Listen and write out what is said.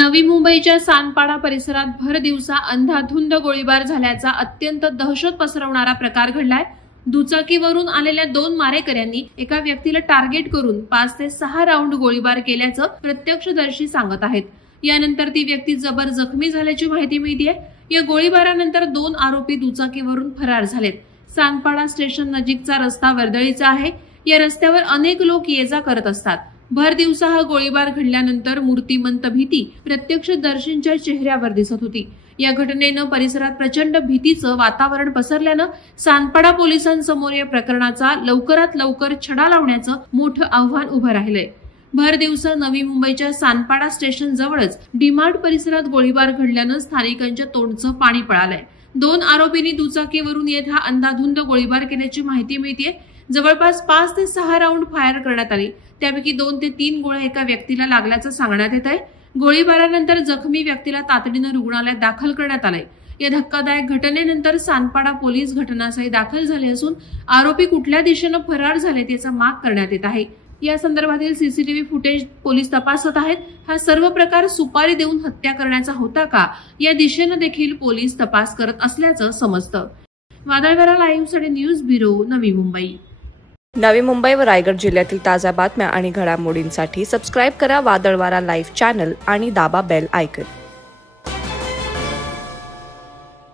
नवी मुंबईच्या सानपाडा परिसरात भर दिवसा अंधाधुंद गोळीबार झाल्याचा अत्यंत दहशत पसरवणारा प्रकार घडलाय। दुचाकीवरून आलेल्या दोन मारेकऱ्यांनी एका व्यक्तीला टार्गेट करून 5 ते 6 राऊंड गोळीबार केल्याचं प्रत्यक्षदर्शी सांगत आहेत। यानंतर ती व्यक्ती जबर जखमी झाल्याची माहिती मिळतेय। या गोळीबारानंतर 2 आरोपी दुचाकीवरून फरार झालेत। सानपाडा स्टेशन नजीकचा रस्ता वर्दळीचा आहे। या रस्त्यावर अनेक लोक ये-जा करत असतात। भर दिवसा हा गोळीबार घडल्यानंतर मूर्तिमंत भीती प्रत्यक्षदर्शींच्या चेहऱ्यावर दिसत होती। या घटनेनं परिसरात प्रचंड भीतीचं वातावरण पसरल्यानं सानपाडा पोलिसांसमोर या प्रकरणाचा लवकरात लवकर छडा लावण्याचं मोठं आव्हान उभं राहिलंय। भर दिवसा नवी मुंबईच्या सानपाडा स्टेशन जवळच डीमार्ट परिसरात गोळीबार घडल्यानं स्थानिकांच्या तोंडचं पाणी पळालंय। 2 आरोपींनी दुचाकीवरून येत हा अंधाधुंद गोळीबार केल्याची माहिती मिळतेय। जवळपास 5 ते 6 राऊंड फायर करण्यात आली। त्यापैकी 2 ते 3 गोळ्या एका व्यक्तीला लागल्याचं सांगण्यात येत आहे। गोळीबारानंतर जखमी व्यक्तीला तातडीनं रुग्णालयात दाखल करण्यात आलंय। या धक्कादायक घटनेनंतर सानपाडा पोलीस घटनास्थळी दाखल झाले असून आरोपी कुठल्या दिशेनं फरार झालेत याचा माग करण्यात येत आहे। या संदर्भातील सीसीटीव्ही फुटेज पोलीस तपासत आहेत। हा सर्व प्रकार सुपारी देऊन हत्या करण्याचा होता का या दिशेनं देखील पोलीस तपास करत असल्याचं समजतं। वादळवारा लाईव्हसाठी न्यूज ब्युरो नवी मुंबई। नवी मुंबई व रायगड जिल्ह्यातील ताज्या बातम्या आणि घडामोडींसाठी सबस्क्राईब करा वादळवारा लाईव्ह चॅनल आणि दाबा बेल आयकॉन।